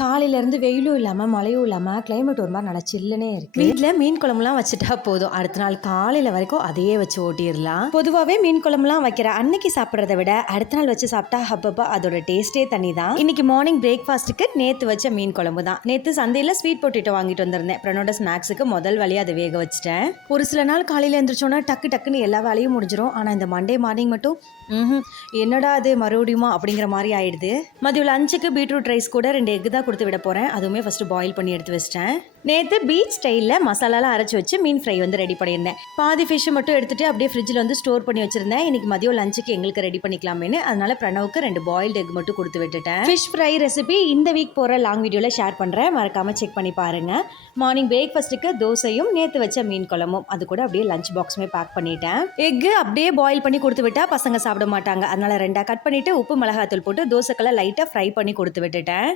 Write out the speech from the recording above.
காலையிலேருந்து வெயிலும் இல்லாமல் மழையும் இல்லாமல் கிளைமேட் ஒரு மாதிரி நல்லா சில்லுனே இருக்குது. வீட்டில் மீன் குழம்புலாம் வச்சுட்டா போதும், அடுத்த நாள் காலையில் வரைக்கும் அதையே வச்சு ஓட்டிடலாம். பொதுவாகவே மீன் குழம்புலாம் வைக்கிற அன்னைக்கு சாப்பிட்றத விட அடுத்த நாள் வச்சு சாப்பிட்டா அப்பப்போ அதோட டேஸ்ட்டே தனி தான். இன்னைக்கு மார்னிங் பிரேக்ஃபாஸ்ட்டுக்கு நேற்று வச்ச மீன் குழம்பு தான். நேற்று சந்தையில் ஸ்வீட் பொட்டேட்டோ வாங்கிட்டு வந்திருந்தேன். அப்புறனோட ஸ்நாக்ஸுக்கு முதல் வேலையை அதை வேக வச்சுட்டேன். ஒரு சில நாள் காலையில் எழுந்திரிச்சோன்னா டக்குன்னு எல்லா வேலையும் முடிஞ்சிடும். ஆனால் இந்த மண்டே மார்னிங் மட்டும் என்னடா அது மறுபடியுமா அப்படிங்கிற மாதிரி ஆயிடுது. மதியம் லஞ்சுக்கு பீட்ரூட் ரைஸ் கூட 2 எக் தான் கொடுத்து விட போகிறேன். அதுவுமே ஃபஸ்ட்டு பாயில் பண்ணி எடுத்து வச்சிட்டேன். நேற்று பீச் ஸ்டைலில் மசாலாலாம் அரைச்சி வச்சு மீன் ஃப்ரை வந்து ரெடி பண்ணியிருந்தேன். பாதி ஃபிஷ்ஷை மட்டும் எடுத்துகிட்டு அப்படியே ஃப்ரிட்ஜில் வந்து ஸ்டோர் பண்ணி வச்சுருந்தேன். இன்றைக்கி மதியம் லஞ்சுக்கு எங்களுக்கு ரெடி பண்ணிக்கலாமேன்னு அதனால் பிரணவுக்கு 2 பாயில்டு எக் மட்டும் கொடுத்து விட்டுட்டேன். ஃபிஷ் ஃப்ரை ரெசிபி இந்த வீக் போகிற லாங் வீடியோவில் ஷேர் பண்ணுறேன், மறக்காமல் செக் பண்ணி பாருங்கள். மார்னிங் பிரேக்ஃபாஸ்ட்டுக்கு தோசையும் நேற்று வச்ச மீன் குழம்பும் அது கூட அப்படியே லஞ்ச் பாக்ஸுமே பேக் பண்ணிட்டேன். எக்கு அப்படியே பாயில் பண்ணி கொடுத்து விட்டால் பசங்க சாப்பிட மாட்டாங்க. அதனால் 2 கட் பண்ணிவிட்டு உப்பு மிளகாத்தூள் போட்டு தோசைக்கெல்லாம் லைட்டாக ஃப்ரை பண்ணி கொடுத்து விட்டுட்டேன்.